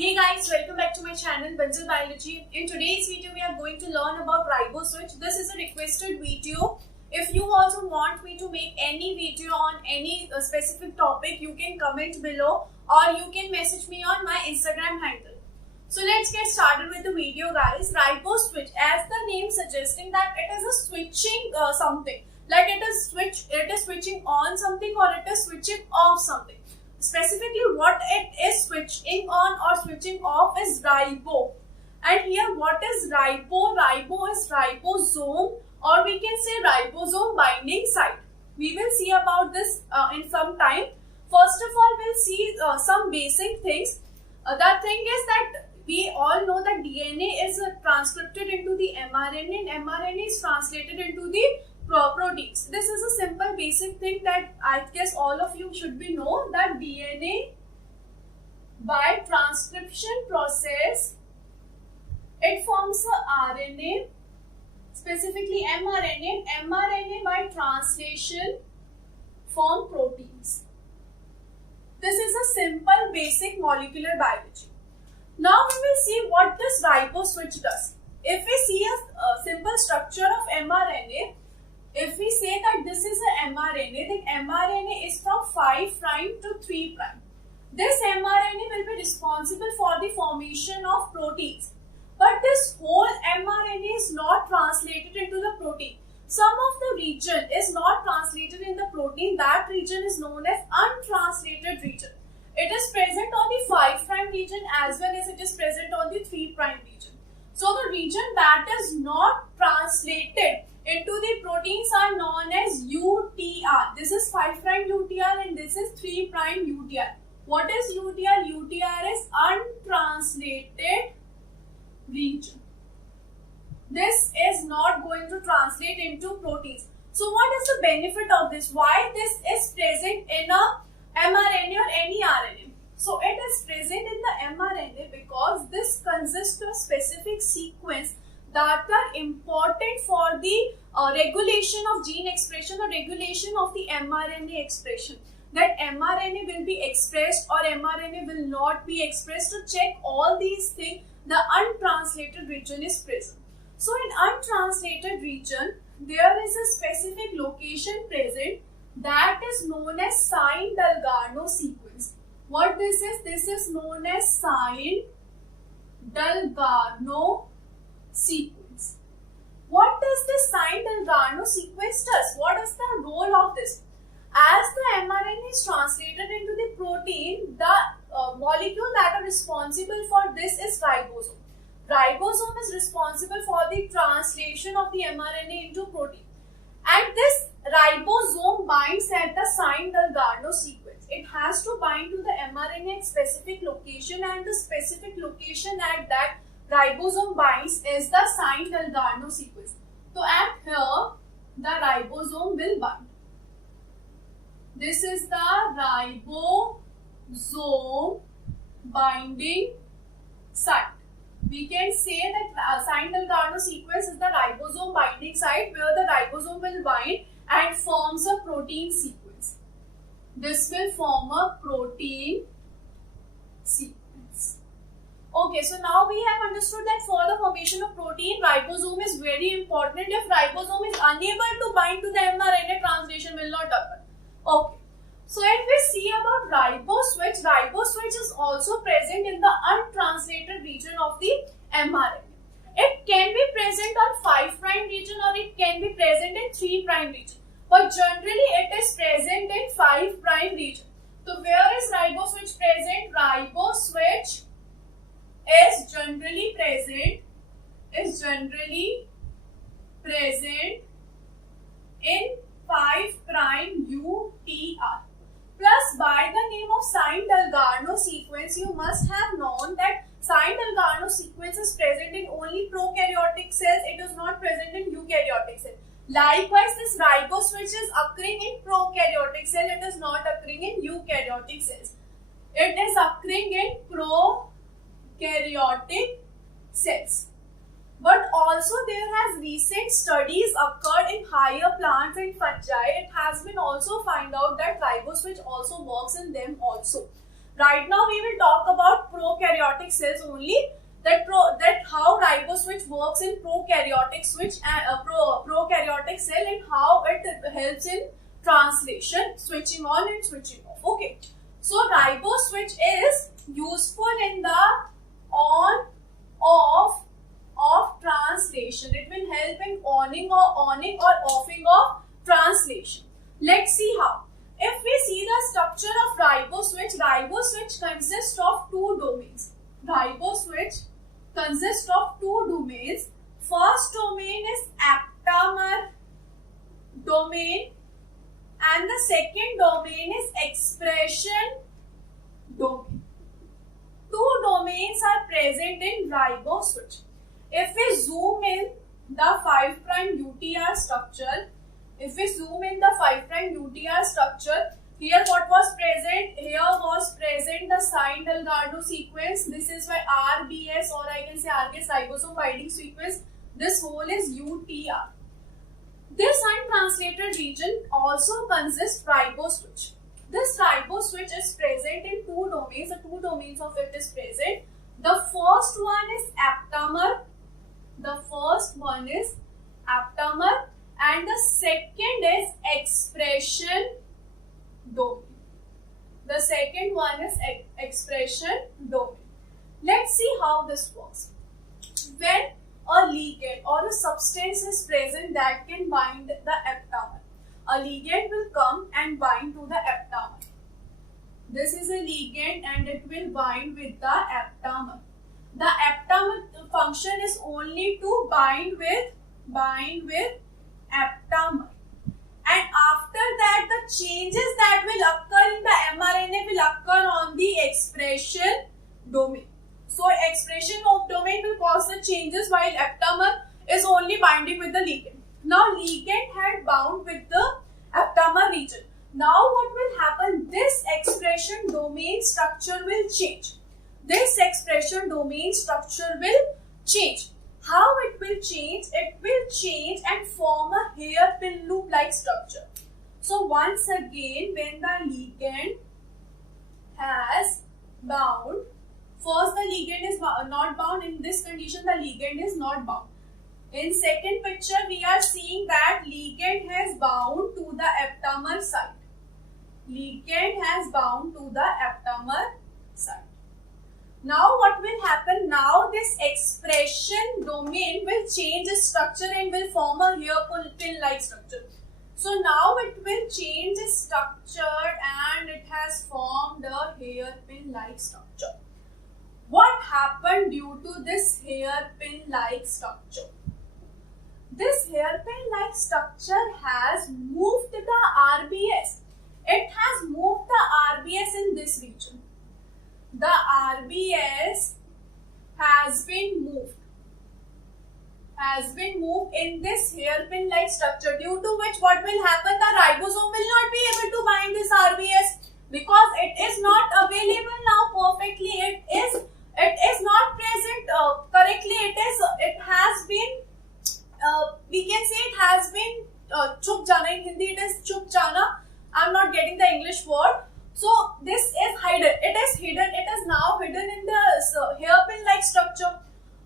Hey guys, welcome back to my channel Banjal Biology. In today's video, we are going to learn about riboswitch. This is a requested video. If you also want me to make any video on any specific topic, you can comment below or you can message me on my Instagram handle. So let's get started with the video, guys. Riboswitch, as the name suggesting that it is a switching something, like it is switching on something or it is switching off something. Specifically, what it is switching on or switching off is ribo. And here, what is ribo? Ribo is ribosome, or we can say ribosome binding site. We will see about this in some time. First of all, we'll see some basic things. That thing is that we all know that DNA is transcripted into the mRNA and mRNA is translated into the proteins. This is a simple basic thing that I guess all of you should be know, that DNA by transcription process it forms a RNA, specifically mRNA, and mRNA by translation form proteins. This is a simple basic molecular biology. Now we will see what this riboswitch does. If we see a simple structure of mRNA, if we say that this is an mRNA, then mRNA is from 5' to 3'. This mRNA will be responsible for the formation of proteins. But this whole mRNA is not translated into the protein. Some of the region is not translated in the protein. That region is known as untranslated region. It is present on the 5' region as well as it is present on the 3' region. So the region that is not translated into the proteins are known as UTR. This is 5' UTR and this is 3' UTR. What is UTR? UTR is untranslated region. This is not going to translate into proteins. So what is the benefit of this? Why this is present in a mRNA or any RNA? So it is present in the mRNA because this consists of specific sequence that are important for the regulation of gene expression or regulation of the mRNA expression. That mRNA will be expressed or mRNA will not be expressed. To check all these things, the untranslated region is present. So in untranslated region, there is a specific location present that is known as Sine-Dalgarno sequence. What this is? This is known as Sine-Dalgarno sequence. What does this Sine-Dalgarno sequence does? What is the role of this? As the mRNA is translated into the protein, the molecule that are responsible for this is ribosome. Ribosome is responsible for the translation of the mRNA into protein. And this ribosome binds at the Sine-Dalgarno sequence. It has to bind to the mRNA at specific location, and the specific location at that ribosome binds is the Sine-Dalgarno sequence. So at here, the ribosome will bind. This is the ribosome binding site. We can say that Sine-Dalgarno sequence is the ribosome binding site where the ribosome will bind and forms a protein sequence. This will form a protein sequence. Okay, so now we have understood that for the formation of protein, ribosome is very important. If ribosome is unable to bind to the mRNA, translation will not occur. Okay. So if we see about riboswitch, riboswitch is also present in the untranslated region of the mRNA. It can be present on 5' region or it can be present in 3' region. But generally it is present in 5' region. So where is riboswitch present? Riboswitch is generally present in 5' UTR. Plus, by the name of Sine-Dalgarno sequence, you must have known that Sine-Dalgarno sequence is present in only prokaryotic cells. It is not present in eukaryotic cells. Likewise, this riboswitch is occurring in prokaryotic cells. It is not occurring in eukaryotic cells. It is occurring in prokaryotic cells. But also there has recent studies occurred in higher plants and fungi. It has been also found out that riboswitch also works in them also. Right now we will talk about prokaryotic prokaryotic cells only. That how riboswitch works in prokaryotic prokaryotic cell, and how it helps in translation, switching on and switching off. Okay, so riboswitch is useful in the on-off of translation. It will help in on or offing of translation. Let's see how. If we see the structure of riboswitch consists of two domains. Riboswitch consists of two domains. First domain is aptamer domain, and the second domain is expression domain. Two domains are present in riboswitch. If we zoom in the 5' UTR structure, here what was present? Here was present the signed Delgado sequence. This is my RBS, or I can say RBS ribosome binding sequence. This whole is UTR. This untranslated region also consists riboswitch. This riboswitch is present in two domains. The two domains of it is present. The first one is aptamer. And the second is expression domain. Let's see how this works. When a ligand or a substance is present that can bind the aptamer, a ligand will come and bind to the aptamer. This is a ligand and it will bind with the aptamer. The aptamer function is only to bind with aptamer. And after that, the changes that will occur in the mRNA will occur on the expression domain. So expression of domain will cause the changes, while aptamer is only binding with the ligand. Now ligand had bound with the aptamer region. Now what will happen? This expression domain structure will change. How it will change? It will change and form a hairpin loop like structure. So once again, when the ligand has bound, first the ligand is not bound. In this condition, the ligand is not bound. In second picture, we are seeing that ligand has bound to the aptamer site. Now what will happen? Now this expression domain will change its structure and will form a hairpin like structure. So now it will change its structure and it has formed a hairpin like structure. What happened due to this hairpin like structure? This hairpin like structure has moved the RBS. It has moved the RBS in this region. The RBS has been moved in this hairpin like structure, due to which what will happen? The ribosome will not be able to bind this RBS because it is not available now perfectly. It is not present correctly. It has been we can say it has been chup jana. In Hindi it is chup jana. I'm not getting the English word. So this is hidden. It is now hidden in the hairpin like structure.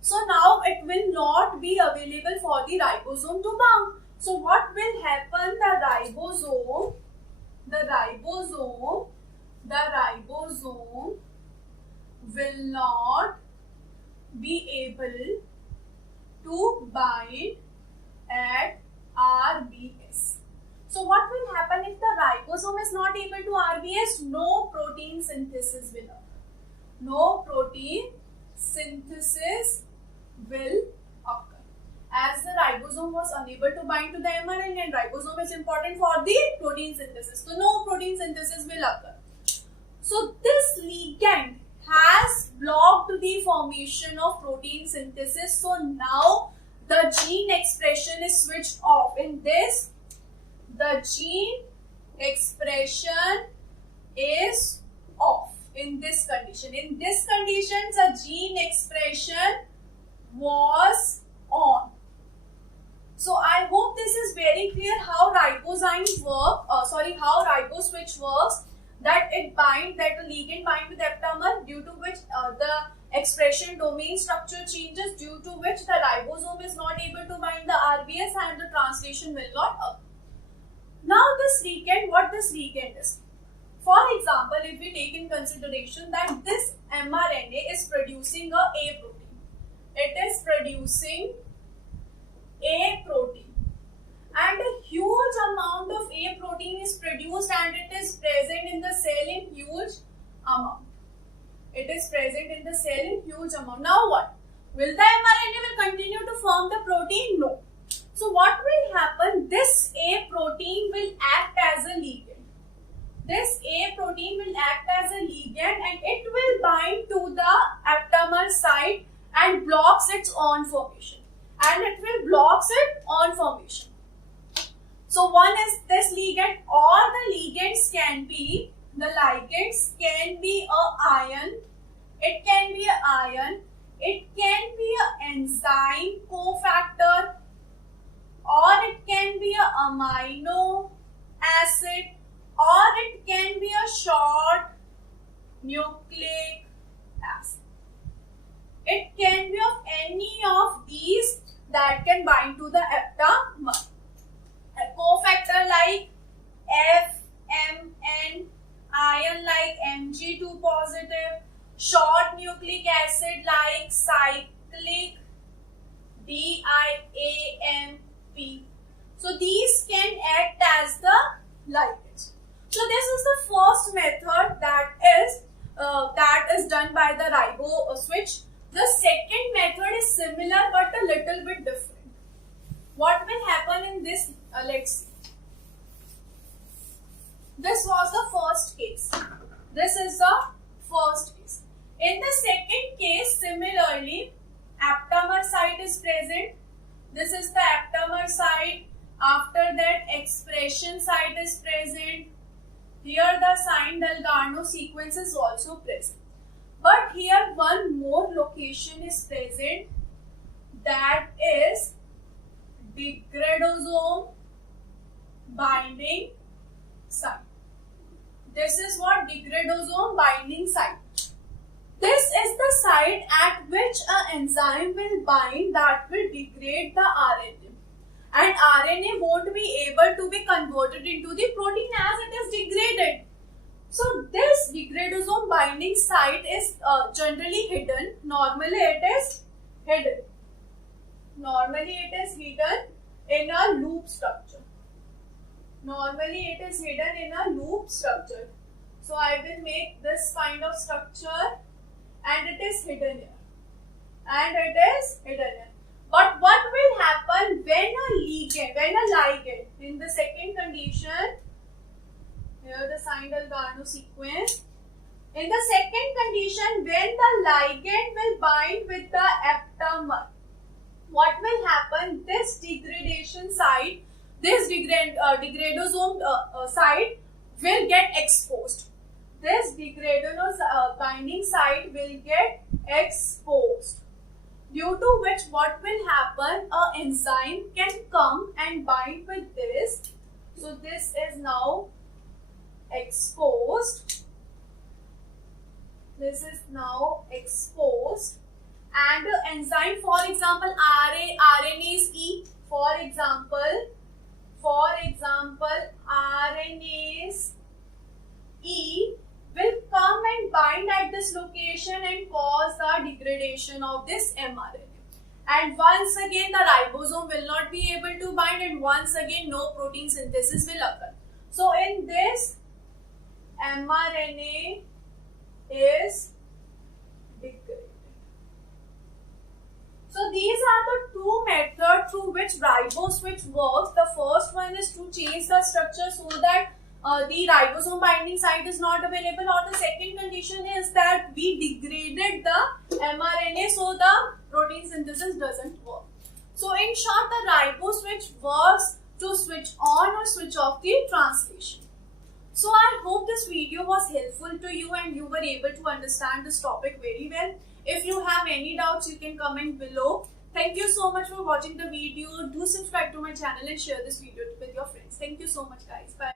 So now it will not be available for the ribosome to bound. So what will happen? The ribosome will not be able to bind at RBS. So what will happen if the ribosome is not able to RBS? No protein synthesis will occur. As the ribosome was unable to bind to the mRNA, and ribosome is important for the protein synthesis. So no protein synthesis will occur. So this ligand has blocked the formation of protein synthesis. So now the gene expression is switched off. In this, the gene expression is off in this condition. In this condition, the gene expression was on. So I hope this is very clear how ribozymes work. How riboswitch works. That the ligand bind with aptamer, due to which the expression domain structure changes, due to which the ribosome is not able to bind the RBS and the translation will not occur. Now this ligand, what this ligand is? For example, if we take in consideration that this mRNA is producing a protein. It is producing A protein. And a huge amount of A protein is produced and it is present in the cell in huge amount. It is present in the cell in huge amount. Now what? Will the mRNA will continue to form the protein? No. So what will happen? This A protein will act as a ligand. This A protein will act as a ligand and it will bind to the aptamer site and blocks its own formation. And it will blocks its own formation. So one is this ligand, or the ligands can be, the ligands can be a ion, it can be an ion, it can be an enzyme cofactor, or it can be an amino acid, or it can be a short nucleic acid. It can be of any of these that can bind to the aptamer. A cofactor like FMN, ion like Mg2 positive, short nucleic acid like cyclic DIAMP. So these can act as the ligands. So this is the first method that is done by the ribo switch. The second method is similar but a little bit different. What will happen in this? Let's see. This was the first case. This is the first case. In the second case, similarly, aptamer site is present. This is the aptamer site. After that, expression site is present. Here the signed Dalgarno sequence is also present. But here one more location is present, that is degradosome binding site. This is what degradosome binding site. This is the site at which an enzyme will bind that will degrade the RNA. And RNA won't be able to be converted into the protein as it is degraded. So this degradosome binding site is generally hidden. Normally it is hidden. Normally it is hidden in a loop structure. Normally it is hidden in a loop structure. So I will make this kind of structure and it is hidden here. And it is hidden here. But what will happen when a ligand, in the second condition, here the signed Dalgarno sequence, in the second condition, when the ligand will bind with the aptamer, what will happen? This degradation site, this degradosome site will get exposed. This degradosome binding site will get exposed. Due to which what will happen? An enzyme can come and bind with this. So this is now exposed. This is now exposed. And the enzyme, for example, RNase E. For example, RNase E will come and bind at this location and cause the degradation of this mRNA. And once again the ribosome will not be able to bind, and once again no protein synthesis will occur. So in this, mRNA is degraded. So these are the two methods through which ribo switch works. The first one is to change the structure so that the ribosome binding site is not available, or the second condition is that we degraded the mRNA so the protein synthesis doesn't work. So in short, the ribo switch works to switch on or switch off the translation. So I hope this video was helpful to you and you were able to understand this topic very well. If you have any doubts, you can comment below. Thank you so much for watching the video. Do subscribe to my channel and share this video with your friends. Thank you so much, guys. Bye.